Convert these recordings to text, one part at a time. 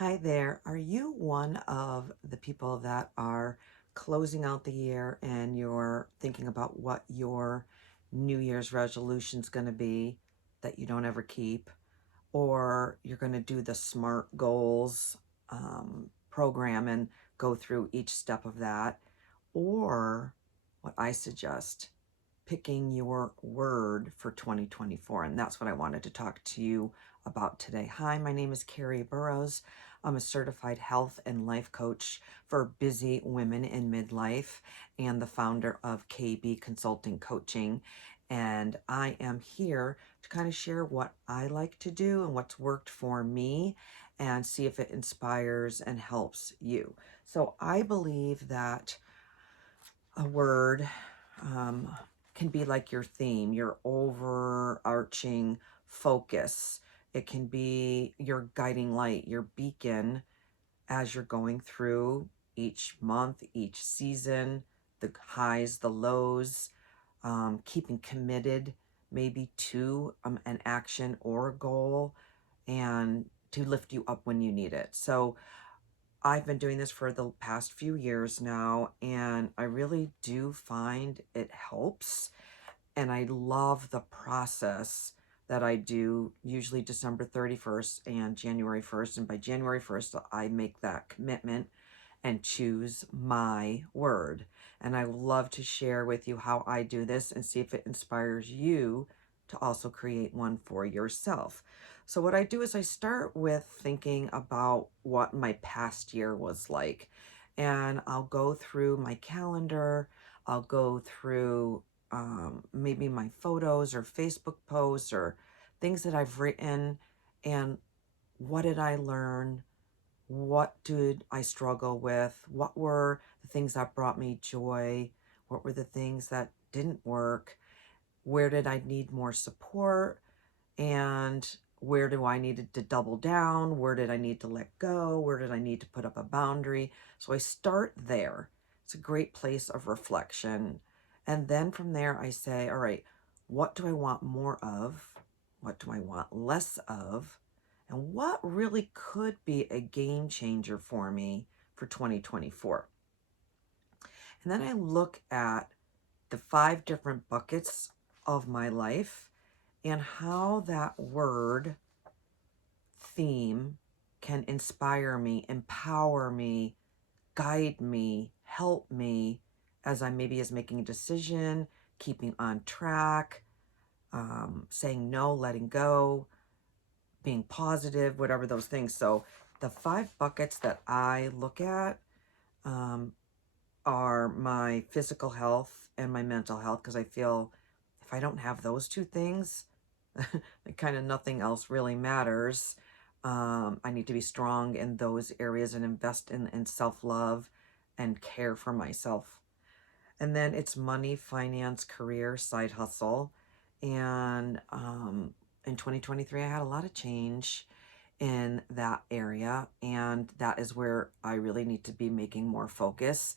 Hi there. Are you one of the people that are closing out the year and you're thinking about what your New Year's resolution's going to be that you don't ever keep? Or you're going to do the SMART goals program and go through each step of that? Or what I suggest, picking your word for 2024. And that's what I wanted to talk to you about today. Hi, my name is Carrie Burrows. I'm a certified health and life coach for busy women in midlife and the founder of KB Consulting Coaching. And I am here to kind of share what I like to do and what's worked for me and see if it inspires and helps you. So I believe that a word um, can be like your theme, your overarching focus. It can be your guiding light, your beacon as you're going through each month, each season, the highs, the lows, keeping committed maybe to an action or a goal and to lift you up when you need it. So I've been doing this for the past few years now, and I really do find it helps. And I love the process that I do, usually December 31st and January 1st. And by January 1st, I make that commitment and choose my word. And I love to share with you how I do this and see if it inspires you to also create one for yourself. So what I do is I start with thinking about what my past year was like. And I'll go through my calendar. I'll go through maybe my photos or Facebook posts or things that I've written. And what did I learn? What did I struggle with? What were the things that brought me joy? What were the things that didn't work? Where did I need more support? And where do I needed to double down? Where did I need to let go? Where did I need to put up a boundary? So I start there. It's a great place of reflection. And then from there, I say, all right, what do I want more of? What do I want less of? And what really could be a game changer for me for 2024? And then I look at the 5 different buckets of my life and how that word theme can inspire me, empower me, guide me, help me as I maybe is making a decision, keeping on track, saying no, letting go, being positive, whatever those things. So the 5 buckets that I look at um, are my physical health and my mental health, because I feel if I don't have those 2 things, kind of nothing else really matters. I need to be strong in those areas and invest in self-love and care for myself. And then it's money, finance, career, side hustle. And in 2023, I had a lot of change in that area. And that is where I really need to be making more focus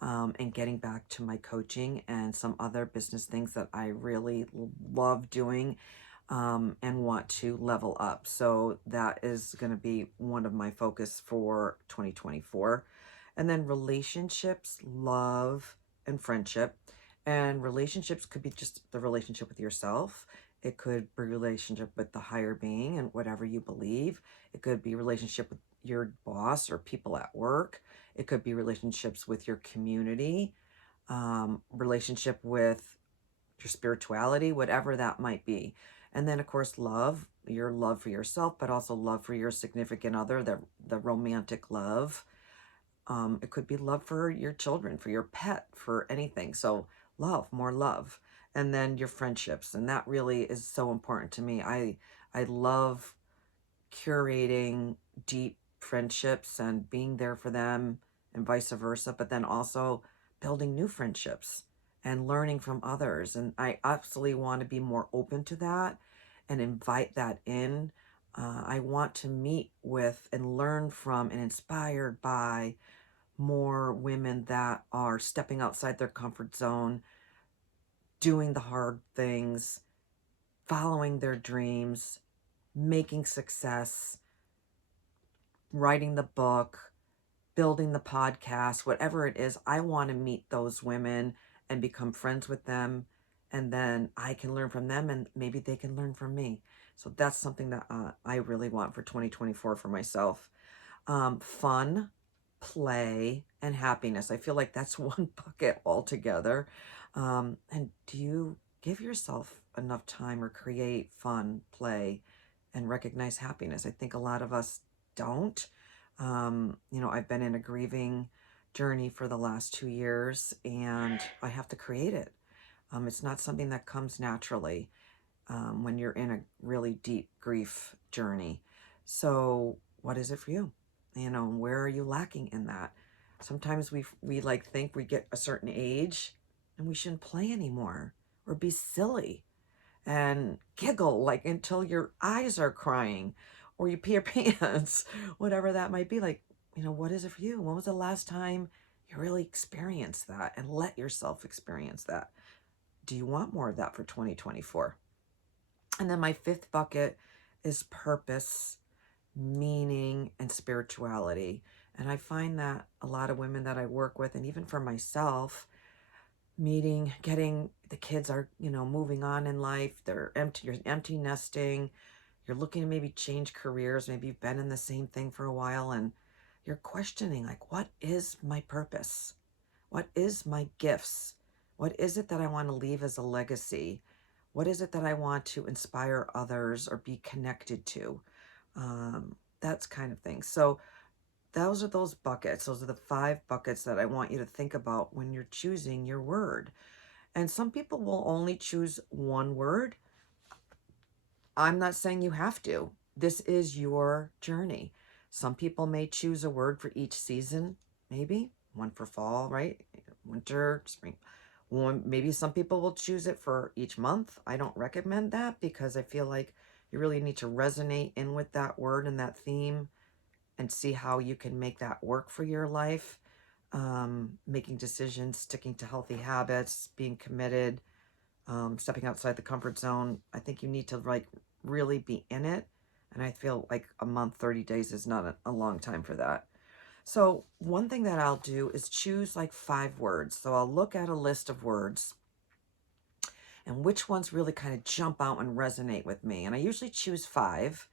and getting back to my coaching and some other business things that I really love doing and want to level up. So that is going to be one of my focus for 2024. And then relationships, love, and friendship. And relationships could be just the relationship with yourself. It could be relationship with the higher being and whatever you believe. It could be relationship with your boss or people at work. It could be relationships with your community, relationship with your spirituality, whatever that might be. And then, of course, love, your love for yourself, but also love for your significant other, the romantic love. It could be love for your children, for your pet, for anything. So love, more love. And then your friendships. And that really is so important to me. I love curating deep friendships and being there for them and vice versa, but then also building new friendships and learning from others. And I absolutely want to be more open to that and invite that in. I want to meet with and learn from and inspired by more women that are stepping outside their comfort zone, doing the hard things, following their dreams, making success, writing the book, building the podcast, whatever it is, I want to meet those women and become friends with them. And then I can learn from them and maybe they can learn from me. So that's something that I really want for 2024 for myself. Fun, play, and happiness. I feel like that's one bucket altogether. And do you give yourself enough time or create fun, play, and recognize happiness? I think a lot of us don't. I've been in a grieving journey for the last 2 years and I have to create it. It's not something that comes naturally when you're in a really deep grief journey. So what is it for you? Where are you lacking in that? Sometimes we like think we get a certain age and we shouldn't play anymore or be silly and giggle like until your eyes are crying or you pee your pants, whatever that might be. Like, what is it for you? When was the last time you really experienced that and let yourself experience that? Do you want more of that for 2024? And then my fifth bucket is purpose, meaning, and spirituality. And I find that a lot of women that I work with, and even for myself, getting the kids are, moving on in life. You're empty nesting. You're looking to maybe change careers. Maybe you've been in the same thing for a while and you're questioning, like, what is my purpose? What is my gifts? What is it that I want to leave as a legacy? What is it that I want to inspire others or be connected to? That's kind of thing. So those are those buckets. Those are the 5 buckets that I want you to think about when you're choosing your word. And some people will only choose one word. I'm not saying you have to. This is your journey. Some people may choose a word for each season, maybe one for fall, right? Winter, spring. Maybe some people will choose it for each month. I don't recommend that because I feel like you really need to resonate in with that word and that theme and see how you can make that work for your life. Making decisions, sticking to healthy habits, being committed, stepping outside the comfort zone. I think you need to really be in it. And I feel like a month, 30 days is not a long time for that. So one thing that I'll do is choose 5 words. So I'll look at a list of words and which ones really kind of jump out and resonate with me. And I usually choose 5.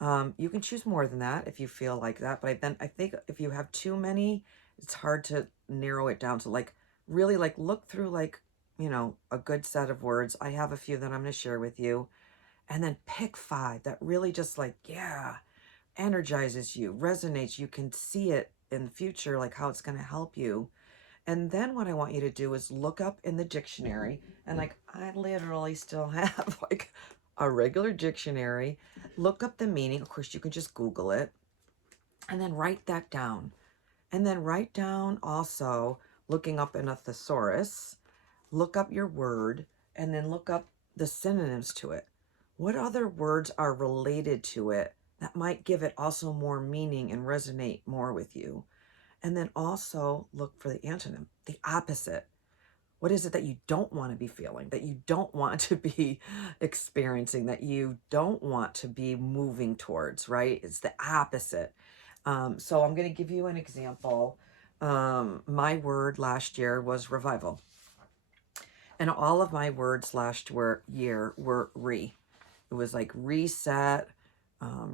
You can choose more than that if you feel like that. But then I think if you have too many, it's hard to narrow it down to really look through a good set of words. I have a few that I'm going to share with you. And then pick 5 that really just energizes you, resonates. You can see it in the future, how it's going to help you. And then what I want you to do is look up in the dictionary. And I literally still have a regular dictionary. Look up the meaning. Of course, you can just Google it. And then write that down. And then write down also, looking up in a thesaurus, look up your word, and then look up the synonyms to it. What other words are related to it that might give it also more meaning and resonate more with you? And then also look for the antonym, the opposite. What is it that you don't want to be feeling, that you don't want to be experiencing, that you don't want to be moving towards, right? It's the opposite. So I'm going to give you an example. My word last year was revival. And all of my words last year were re. It was reset,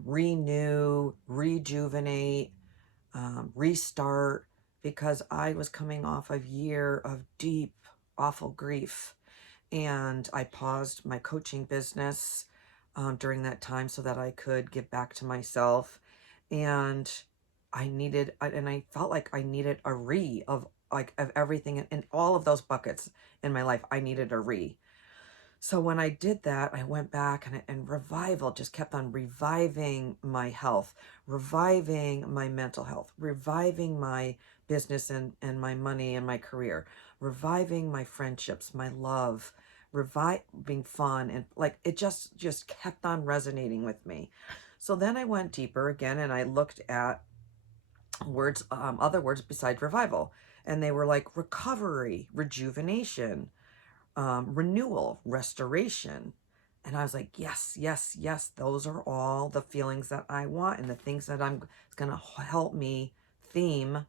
renew, rejuvenate, restart, because I was coming off a year of deep, awful grief. And I paused my coaching business during that time so that I could give back to myself. And I felt like I needed a of everything in all of those buckets in my life. I needed a So when I did that, I went back and revival just kept on reviving my health, reviving my mental health, reviving my business and my money and my career, reviving my friendships, my love, reviving fun. And it just kept on resonating with me. So then I went deeper again and I looked at words, other words besides revival. And they were recovery, rejuvenation, renewal, restoration. And I was like, yes, yes, yes, those are all the feelings that I want and the things that I'm going to help me theme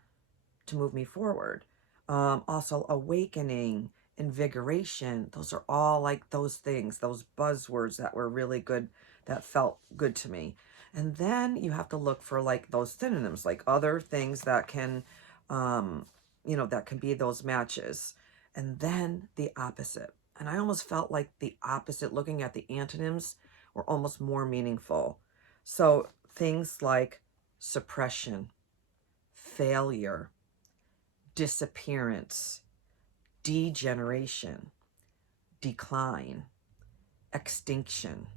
to move me forward. Also, awakening, invigoration, those are all like those things, those buzzwords that were really good, that felt good to me. And then you have to look for like those synonyms, like other things that can, um, that can be those matches. And then the opposite. And I almost felt like the opposite, looking at the antonyms, were almost more meaningful. So things like suppression, failure, disappearance, degeneration, decline, extinction,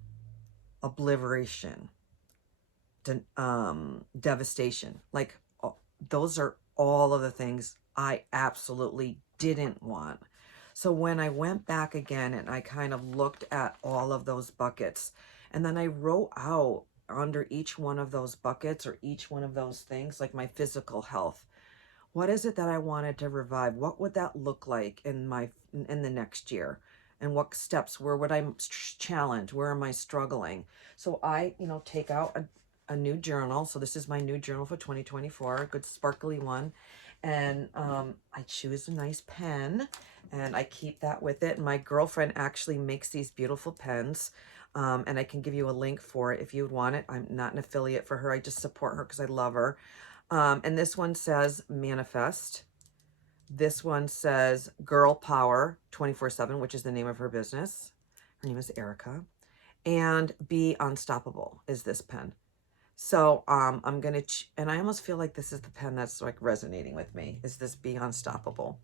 obliteration, devastation. Like, those are all of the things I absolutely didn't want. So when I went back again and I kind of looked at all of those buckets, and then I wrote out under each one of those buckets or each one of those things, like my physical health, what is it that I wanted to revive? What would that look like in the next year? And what steps, where would I challenge? Where am I struggling? So I, take out a new journal. So this is my new journal for 2024, a good sparkly one. And I choose a nice pen and I keep that with it. My girlfriend actually makes these beautiful pens. And I can give you a link for it if you would want it. I'm not an affiliate for her. I just support her because I love her. And this one says manifest. This one says girl power 24/7, which is the name of her business. Her name is Erica. And be unstoppable is this pen. So I'm going to, and I almost feel like this is the pen that's like resonating with me, is this be unstoppable.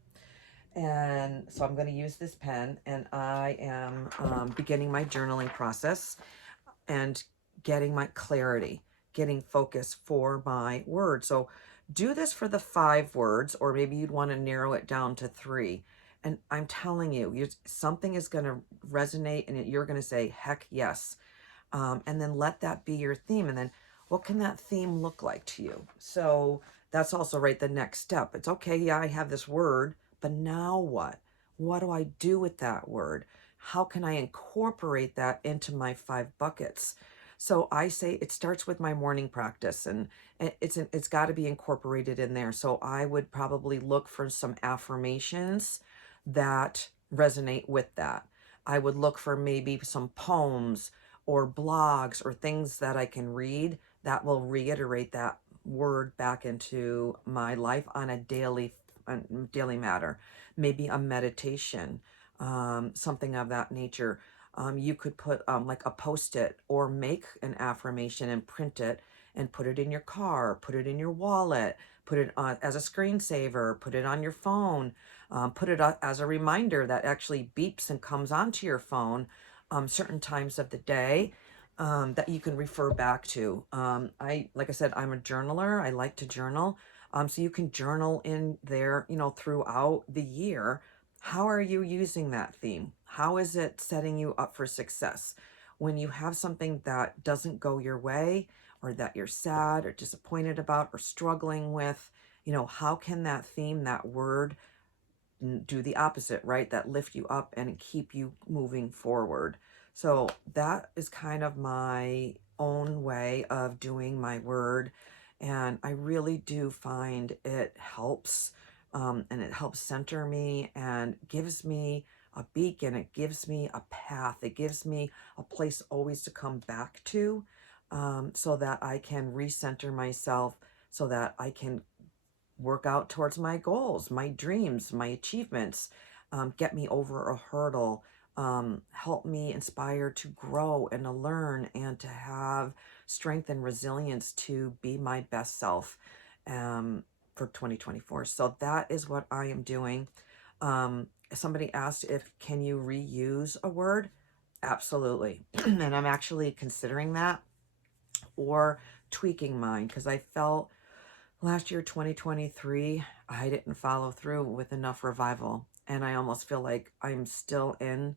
And so I'm going to use this pen, and I am beginning my journaling process and getting my clarity, getting focus for my word. So do this for the 5 words, or maybe you'd want to narrow it down to 3. And I'm telling you, something is going to resonate and you're going to say, heck yes. And then let that be your theme. And then what can that theme look like to you? So that's also right, the next step. It's okay, yeah, I have this word, but now what? What do I do with that word? How can I incorporate that into my 5 buckets? So I say it starts with my morning practice, and it's got to be incorporated in there. So I would probably look for some affirmations that resonate with that. I would look for maybe some poems or blogs or things that I can read that will reiterate that word back into my life on a daily matter. Maybe a meditation, something of that nature. You could put like a post-it or make an affirmation and print it and put it in your car, put it in your wallet, put it as a screensaver, put it on your phone, put it as a reminder that actually beeps and comes onto your phone certain times of the day, that you can refer back to. Like I said, I'm a journaler. I like to journal. So you can journal in there, throughout the year. How are you using that theme? How is it setting you up for success? When you have something that doesn't go your way, or that you're sad or disappointed about or struggling with, how can that theme, that word, do the opposite, right? That lift you up and keep you moving forward. So that is kind of my own way of doing my word. And I really do find it helps. And it helps center me and gives me a beacon. It gives me a path. It gives me a place always to come back to, so that I can recenter myself, so that I can work out towards my goals, my dreams, my achievements, get me over a hurdle, help me inspire to grow and to learn and to have strength and resilience to be my best self, for 2024. So that is what I am doing. Somebody asked if can you reuse a word? Absolutely. And I'm actually considering that, or tweaking mine, because I felt last year, 2023, I didn't follow through with enough revival. And I almost feel like I'm still in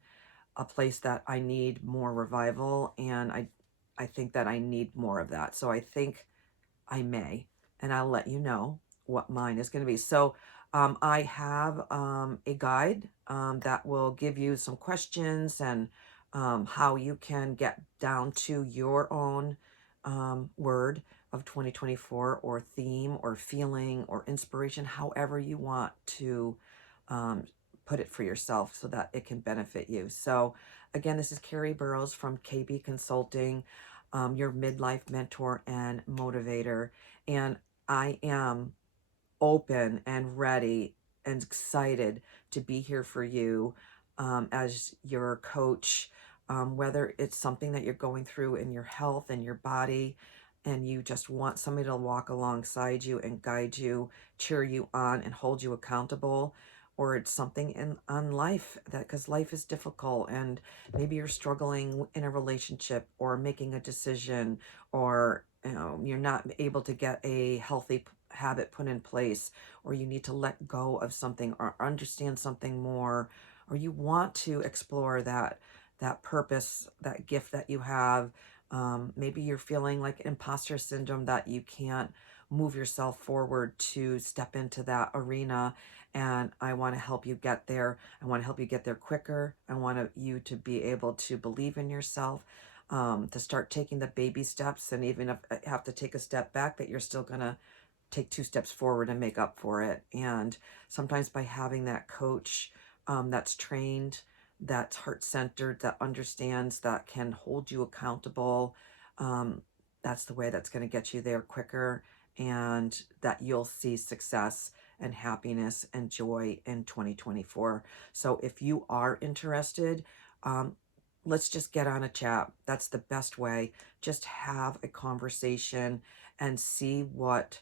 a place that I need more revival. And I think that I need more of that. So I think I may, and I'll let you know what mine is going to be. So I have a guide that will give you some questions and how you can get down to your own word of 2024, or theme or feeling or inspiration, however you want to um, put it for yourself so that it can benefit you. So again, this is Carrie Burrows from KB Consulting, your midlife mentor and motivator. And I am open and ready and excited to be here for you as your coach, whether it's something that you're going through in your health and your body, and you just want somebody to walk alongside you and guide you, cheer you on, and hold you accountable. Or it's something on life, that because life is difficult and maybe you're struggling in a relationship or making a decision, or you're not able to get a healthy habit put in place, or you need to let go of something or understand something more, or you want to explore that purpose, that gift that you have. Maybe you're feeling like imposter syndrome, that you can't move yourself forward to step into that arena, and I want to help you get there. I want to help you get there quicker. I want you to be able to believe in yourself, to start taking the baby steps, and even if I have to take a step back, that you're still going to take two steps forward and make up for it. And sometimes by having that coach that's trained, that's heart-centered, that understands, that can hold you accountable, um, that's the way that's going to get you there quicker, and that you'll see success and happiness and joy in 2024. So if you are interested, let's just get on a chat. That's the best way. Just have a conversation and see what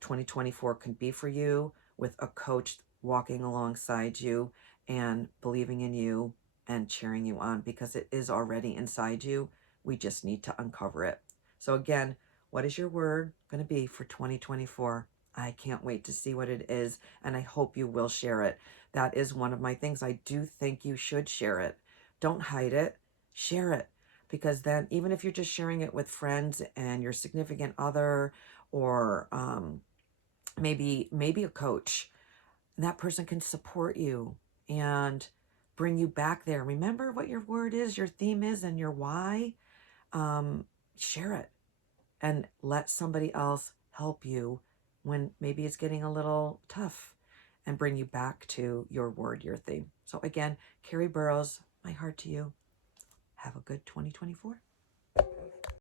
2024 can be for you, with a coach walking alongside you and believing in you and cheering you on, because it is already inside you. We just need to uncover it. So again, what is your word going to be for 2024? I can't wait to see what it is, and I hope you will share it. That is one of my things. I do think you should share it. Don't hide it. Share it. Because then, even if you're just sharing it with friends and your significant other, or maybe a coach, that person can support you and bring you back there. Remember what your word is, your theme is, and your why. Share it and let somebody else help you when maybe it's getting a little tough, and bring you back to your word, your theme. So again, Carrie Burrows, my heart to you. Have a good 2024.